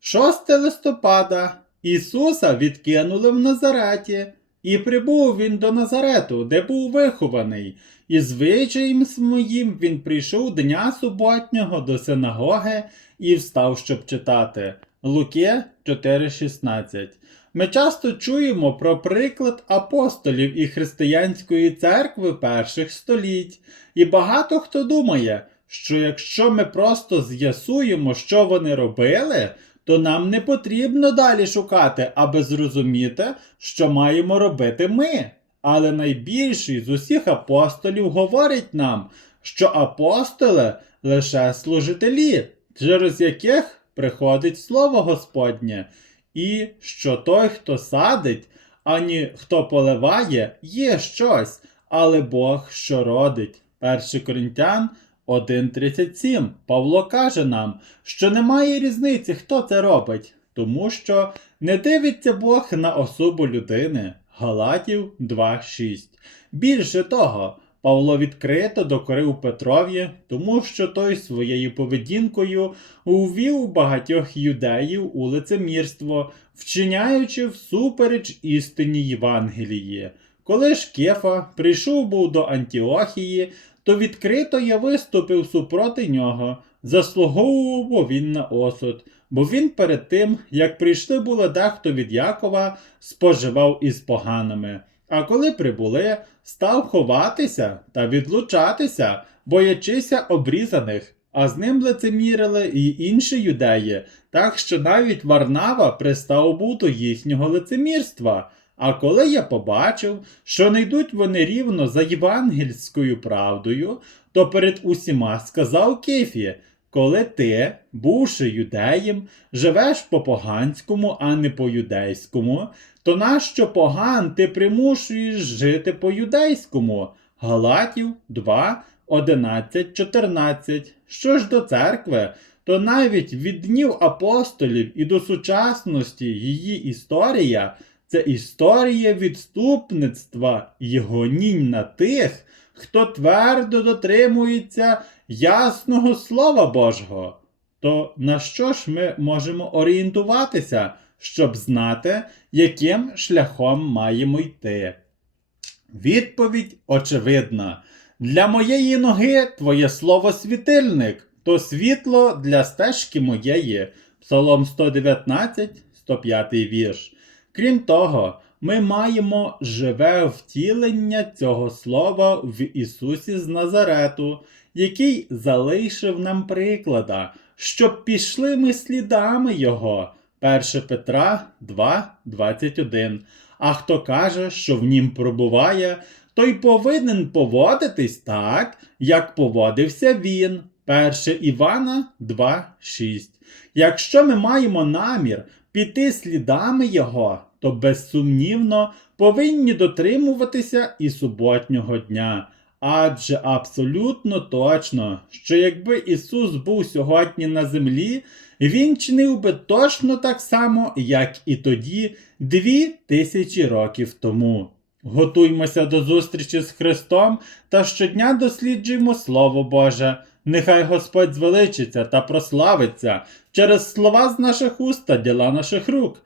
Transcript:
6 листопада Ісуса відкинули в Назареті, і прибув він до Назарету, де був вихований, і звичаєм своїм він прийшов дня суботнього до синагоги і встав, щоб читати. Луки 4.16. Ми часто чуємо про приклад апостолів і християнської церкви перших століть, і багато хто думає, що якщо ми просто з'ясуємо, що вони робили, то нам не потрібно далі шукати, аби зрозуміти, що маємо робити ми. Але найбільший з усіх апостолів говорить нам, що апостоли лише служителі, через яких приходить Слово Господнє, і що той, хто садить, ані хто поливає, є щось, але Бог що родить. 1 Коринтян 1.37. Павло каже нам, що немає різниці, хто це робить, тому що не дивиться Бог на особу людини. Галатів 2.6. Більше того, Павло відкрито докорив Петрові, тому що той своєю поведінкою увів багатьох юдеїв у лицемірство, вчиняючи всупереч істині Євангелії. Коли ж Кефа прийшов був до Антіохії, то відкрито я виступив супроти нього, заслуговував він на осуд, бо він перед тим, як прийшли було дехто від Якова, споживав із поганими. А коли прибули, став ховатися та відлучатися, боячися обрізаних, а з ним лицемірили і інші юдеї, так що навіть Варнава пристав до їхнього лицемірства. А коли я побачив, що не йдуть вони рівно за євангельською правдою, то перед усіма сказав Кефі, коли ти, бувши юдеєм, живеш по поганському, а не по юдейському, то нащо поган ти примушуєш жити по юдейському? Галатів 2, 11, 14. Що ж до церкви, то навіть від днів апостолів і до сучасності її історія це історія відступництва і гонінь на тих, хто твердо дотримується ясного Слова Божого. То на що ж ми можемо орієнтуватися, щоб знати, яким шляхом маємо йти? Відповідь очевидна. Для моєї ноги твоє слово світильник, то світло для стежки моєї. Псалом 119, 105 вірш. Крім того, ми маємо живе втілення цього слова в Ісусі з Назарету, який залишив нам приклада, щоб пішли ми слідами Його. 1 Петра 2, 21. А хто каже, що в нім пробуває, той повинен поводитись так, як поводився він. 1 Івана 2, 6. Якщо ми маємо намір піти слідами Його, то безсумнівно повинні дотримуватися і суботнього дня. Адже абсолютно точно, що якби Ісус був сьогодні на землі, Він чинив би точно так само, як і тоді, дві тисячі років тому. Готуймося до зустрічі з Христом та щодня досліджуємо Слово Боже. Нехай Господь звеличиться та прославиться через слова з наших уст та діла наших рук.